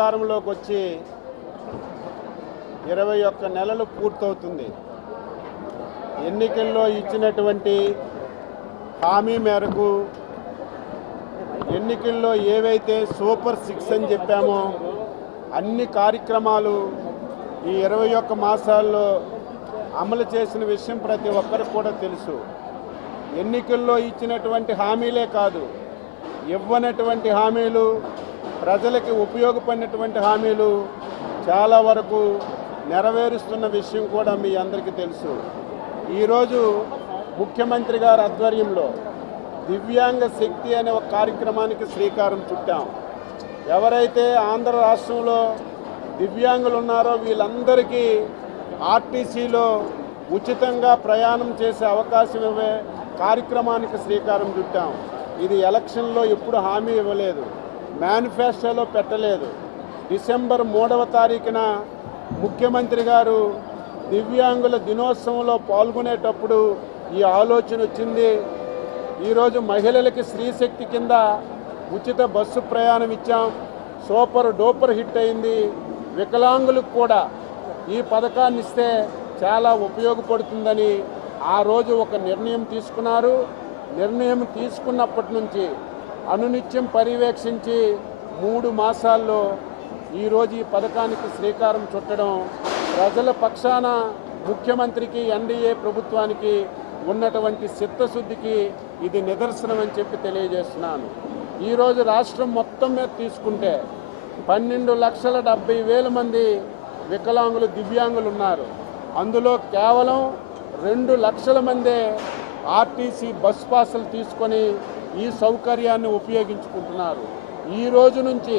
అధికారంలోకి వచ్చి 21 నెలలు పూర్తవుతుంది. ఎన్నికల్లో ఇచ్చినటువంటి హామీ మేరకు ఎన్నికల్లో ఏవైతే సూపర్ 6 అని చెప్పామో అన్ని కార్యక్రమాలు ఈ 21 మాసాల్లో అమలు చేసిన విషయం ప్రతి ఒక్కరికి కూడా తెలుసు. ఎన్నికల్లో ఇచ్చినటువంటి హామీలే కాదు, ఇవ్వనటువంటి హామీలు, ప్రజలకి ఉపయోగపడినటువంటి హామీలు చాలా వరకు నెరవేరుస్తున్న విషయం కూడా మీ అందరికీ తెలుసు. ఈరోజు ముఖ్యమంత్రి గారి ఆధ్వర్యంలో దివ్యాంగ శక్తి అనే ఒక కార్యక్రమానికి శ్రీకారం చుట్టాం. ఎవరైతే ఆంధ్ర రాష్ట్రంలో దివ్యాంగులు ఉన్నారో వీళ్ళందరికీ ఆర్టీసీలో ఉచితంగా ప్రయాణం చేసే అవకాశం ఇవ్వే కార్యక్రమానికి శ్రీకారం చుట్టాం. ఇది ఎలక్షన్లో ఎప్పుడు హామీ ఇవ్వలేదు, మేనిఫెస్టోలో పెట్టలేదు. డిసెంబర్ 3వ తారీఖున ముఖ్యమంత్రి గారు దివ్యాంగుల దినోత్సవంలో పాల్గొనేటప్పుడు ఈ ఆలోచన వచ్చింది. ఈరోజు మహిళలకి స్త్రీశక్తి కింద ఉచిత బస్సు ప్రయాణం ఇచ్చాం, సూపర్ డూపర్ హిట్ అయింది. వికలాంగులకు కూడా ఈ పథకాన్ని ఇస్తే చాలా ఉపయోగపడుతుందని ఆ రోజు ఒక నిర్ణయం తీసుకున్నారు. నిర్ణయం తీసుకున్నప్పటి నుంచి అనునిత్యం పర్యవేక్షించి 3 మాసాల్లో ఈరోజు ఈ పథకానికి శ్రీకారం చుట్టడం ప్రజల పక్షాన ముఖ్యమంత్రికి, ఎన్డీఏ ప్రభుత్వానికి ఉన్నటువంటి చిత్తశుద్ధికి ఇది నిదర్శనం అని చెప్పి తెలియజేస్తున్నాను. ఈరోజు రాష్ట్రం మొత్తం మీద తీసుకుంటే 12,70,000 మంది వికలాంగులు, దివ్యాంగులు ఉన్నారు. అందులో కేవలం 2 లక్షల మందే ఆర్టీసీ బస్ పాసులు తీసుకొని ఈ సౌకర్యాన్ని ఉపయోగించుకుంటున్నారు. ఈ రోజు నుంచి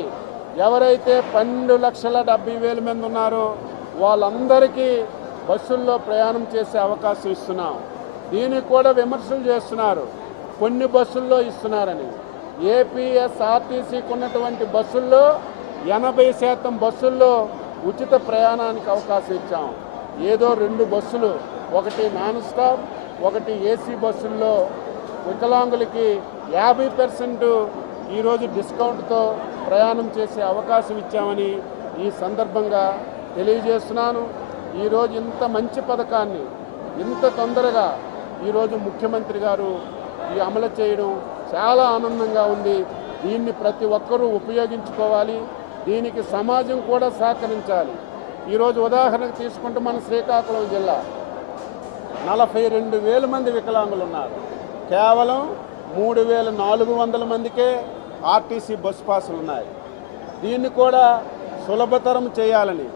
ఎవరైతే 12,70,000 మంది ఉన్నారో వాళ్ళందరికీ బస్సుల్లో ప్రయాణం చేసే అవకాశం ఇస్తున్నాం. దీనికి కూడా విమర్శలు చేస్తున్నారు, కొన్ని బస్సుల్లో ఇస్తున్నారని. ఏపీఎస్ఆర్టీసీకి ఉన్నటువంటి బస్సుల్లో 80% బస్సుల్లో ఉచిత ప్రయాణానికి అవకాశం ఇచ్చాం. ఏదో 2 బస్సులు, ఒకటి నాన్ స్టాప్, ఒకటి ఏసీ బస్సుల్లో వికలాంగులకి 50% ఈరోజు డిస్కౌంట్తో ప్రయాణం చేసే అవకాశం ఇచ్చామని ఈ సందర్భంగా తెలియజేస్తున్నాను. ఈరోజు ఇంత మంచి పథకాన్ని ఇంత తొందరగా ఈరోజు ముఖ్యమంత్రి గారు ఈ అమలు చేయడం చాలా ఆనందంగా ఉంది. దీన్ని ప్రతి ఒక్కరూ ఉపయోగించుకోవాలి, దీనికి సమాజం కూడా సహకరించాలి. ఈరోజు ఉదాహరణకు తీసుకుంటే మన శ్రీకాకుళం జిల్లా 42,000 మంది వికలాంగులు ఉన్నారు. కేవలం 3,400 మందికే ఆర్టీసీ బస్ పాసులు ఉన్నాయి. దీన్ని కూడా సులభతరం చేయాలని,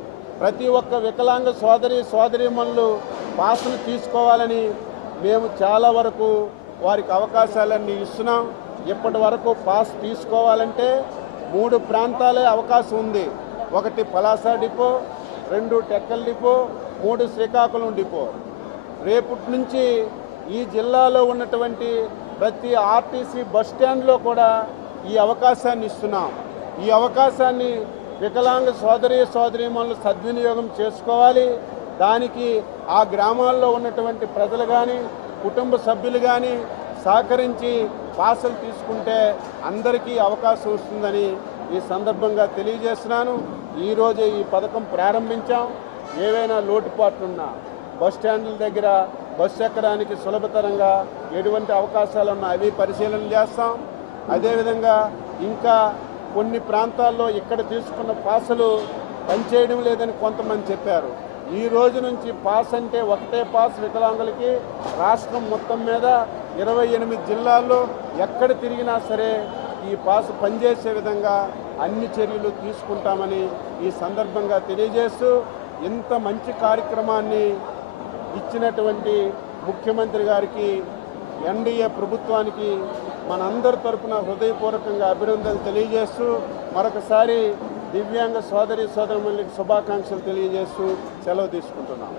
ప్రతి ఒక్క వికలాంగ సోదరీమణులు పాసులు తీసుకోవాలని మేము చాలా వరకు వారికి అవకాశాలన్నీ ఇస్తున్నాం. ఇప్పటి వరకు పాస్ తీసుకోవాలంటే 3 ప్రాంతాలే అవకాశం ఉంది. 1 Palasa depot, 2 Tekkali depot, 3 Srikakulam depot. రేపటి నుంచి ఈ జిల్లాలో ఉన్నటువంటి ప్రతి ఆర్టీసీ బస్ స్టాండ్లో కూడా ఈ అవకాశాన్ని ఇస్తున్నాం. ఈ అవకాశాన్ని వికలాంగ సోదరీమణులు సద్వినియోగం చేసుకోవాలి. దానికి ఆ గ్రామాల్లో ఉన్నటువంటి ప్రజలు కానీ, కుటుంబ సభ్యులు కానీ సహకరించి పాసులు తీసుకుంటే అందరికీ అవకాశం వస్తుందని ఈ సందర్భంగా తెలియజేస్తున్నాను. ఈరోజు ఈ పథకం ప్రారంభించాం. ఏవైనా లోటుపాట్లున్నా బస్ స్టాండ్ల దగ్గర బస్సు ఎక్కడానికి సులభతరంగా ఎటువంటి అవకాశాలున్నా అవి పరిశీలన చేస్తాం. అదేవిధంగా ఇంకా కొన్ని ప్రాంతాల్లో ఇక్కడ తీసుకున్న పాసులు పనిచేయడం లేదని కొంతమంది చెప్పారు. ఈ రోజు నుంచి పాస్ అంటే ఒకటే పాస్ వికలాంగులకి రాష్ట్రం మొత్తం మీద 28 జిల్లాల్లో ఎక్కడ తిరిగినా సరే ఈ పాస్ పనిచేసే విధంగా అన్ని చర్యలు తీసుకుంటామని ఈ సందర్భంగా తెలియజేస్తూ, ఇంత మంచి కార్యక్రమాన్ని ఇచ్చినటువంటి ముఖ్యమంత్రి గారికి, ఎన్డీఏ ప్రభుత్వానికి మనందరి తరపున హృదయపూర్వకంగా అభినందనలు తెలియజేస్తూ, మరొకసారి దివ్యాంగ సోదరీమణులకు శుభాకాంక్షలు తెలియజేస్తూ సెలవు తీసుకుంటున్నాం.